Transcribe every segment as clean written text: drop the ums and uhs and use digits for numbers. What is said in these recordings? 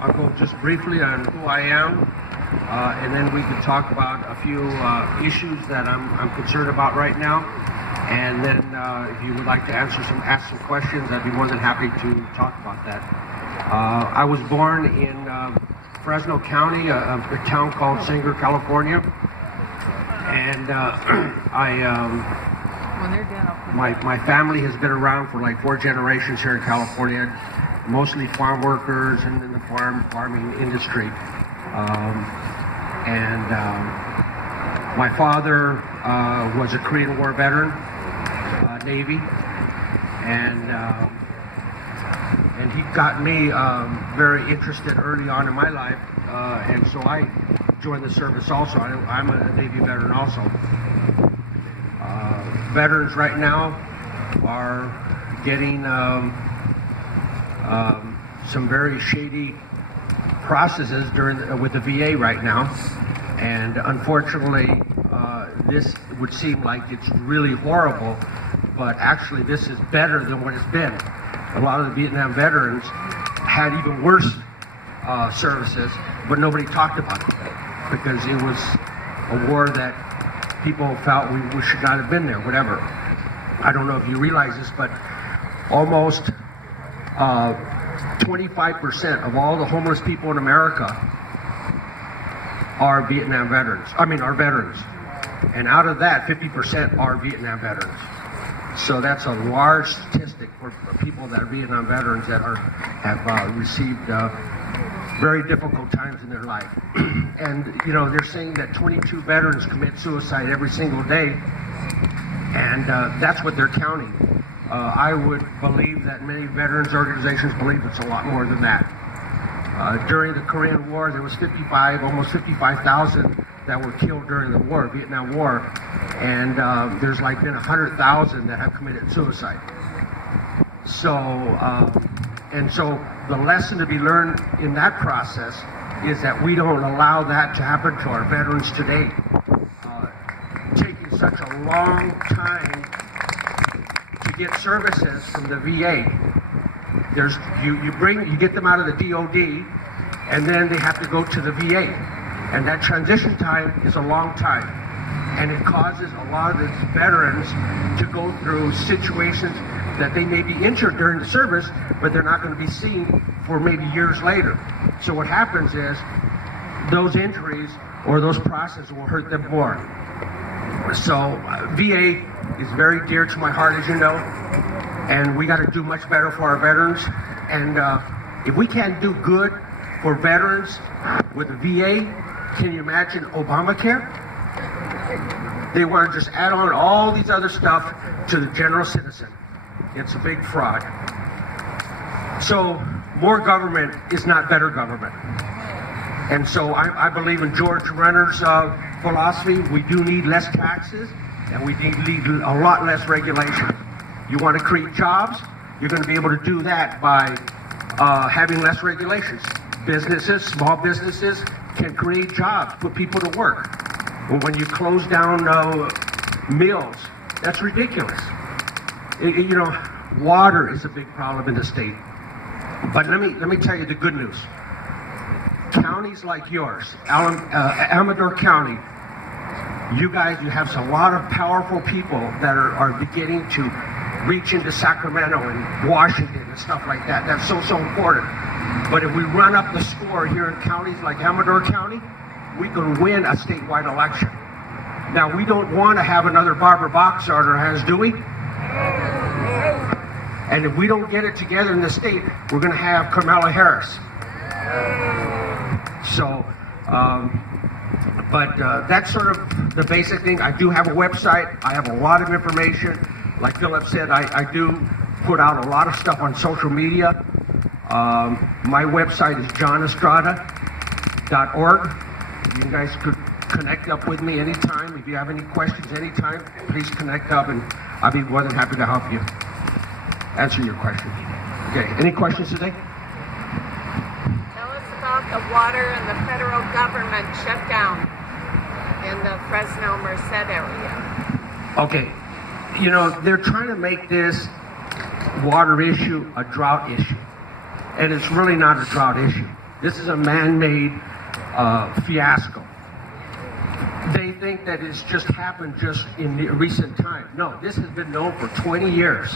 I'll go just briefly on who I am, and then we can talk about a few issues that I'm concerned about right now. And then if you would like to ask some questions, I'd be more than happy to talk about that. I was born in Fresno County, a town called Sanger, California. And my family has been around for like 4 generations here in California, mostly farm workers and in the farming industry. My father was a Korean War veteran, Navy, and he got me very interested early on in my life, and so I joined the service also. I'm a Navy veteran also. Veterans right now are getting some very shady processes with the VA right now, and unfortunately this would seem like it's really horrible, but actually this is better than what it's been. A lot of the Vietnam veterans had even worse services, but nobody talked about it because it was a war that people felt we should not have been there, whatever. I don't know if you realize this, but almost 25% of all the homeless people in America are Vietnam veterans. Are veterans. And out of that, 50% are Vietnam veterans. So that's a large statistic for people that are Vietnam veterans that have received very difficult times in their life. And, they're saying that 22 veterans commit suicide every single day, and that's what they're counting. I would believe that many veterans organizations believe it's a lot more than that. During the Korean War, there was almost 55,000 that were killed during the war, Vietnam War, and there's been 100,000 that have committed suicide. So the lesson to be learned in that process is that we don't allow that to happen to our veterans today. Taking such a long time to get services from the VA. You get them out of the DOD, and then they have to go to the VA, and that transition time is a long time, and it causes a lot of the veterans to go through situations that they may be injured during the service, but they're not going to be seen for maybe years later. So what happens is those injuries or those processes will hurt them more. So VA is very dear to my heart, as you know, and we got to do much better for our veterans. And if we can't do good for veterans with the VA, can you imagine Obamacare? They want to just add on all these other stuff to the general citizen. It's a big fraud. So more government is not better government. And so I believe in George Renner's philosophy. We do need less taxes, and we need a lot less regulation. You want to create jobs, you're going to be able to do that by having less regulations. Businesses, small businesses can create jobs, put people to work. But when you close down mills, that's ridiculous. Water is a big problem in the state. But let me tell you the good news. Counties like yours, Amador County, you have a lot of powerful people that are beginning to reach into Sacramento and Washington and stuff like that. That's so important. But if we run up the score here in counties like Amador County, we can win a statewide election. Now, we don't want to have another Barbara Boxer on our hands, do we? And if we don't get it together in the state, we're going to have Kamala Harris. So, that's sort of the basic thing. I do have a website. I have a lot of information. Like Philip said, I do put out a lot of stuff on social media. My website is johnestrada.org. You guys could connect up with me anytime. If you have any questions anytime, please connect up, and I'll be more than happy to help you answer your questions. Okay, any questions today? Tell us about the water and the federal government shutdown in the Fresno Merced area. Okay, they're trying to make this water issue a drought issue, and it's really not a drought issue. This is a man-made fiasco. They think that it's just happened just in the recent time. No, this has been known for 20 years.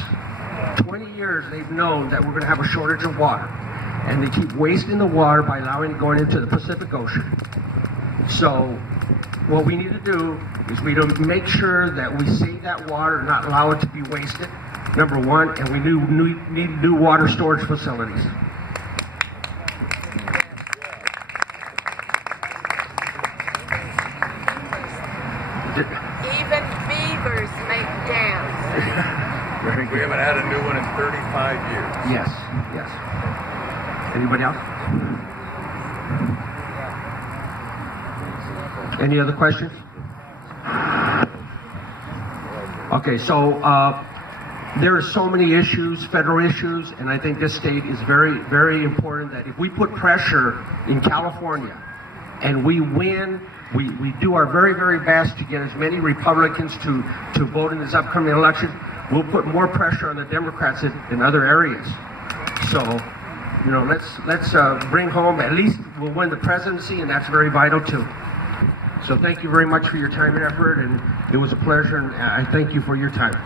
20 years they've known that we're going to have a shortage of water. And they keep wasting the water by allowing it going into the Pacific Ocean. So what we need to do is we need to make sure that we save that water and not allow it to be wasted, number one, and we need new water storage facilities. Even beavers make dams. Very We good. haven't had a new one in 35 years. Yes, yes. Anybody else? Any other questions? Okay, so there are so many issues, federal issues, and I think this state is very, very important that if we put pressure in California and we win, we do our very, very best to get as many Republicans to vote in this upcoming election, we'll put more pressure on the Democrats in other areas. So, you know, let's bring home, at least we'll win the presidency, and that's very vital too. So thank you very much for your time and effort, and it was a pleasure, and I thank you for your time.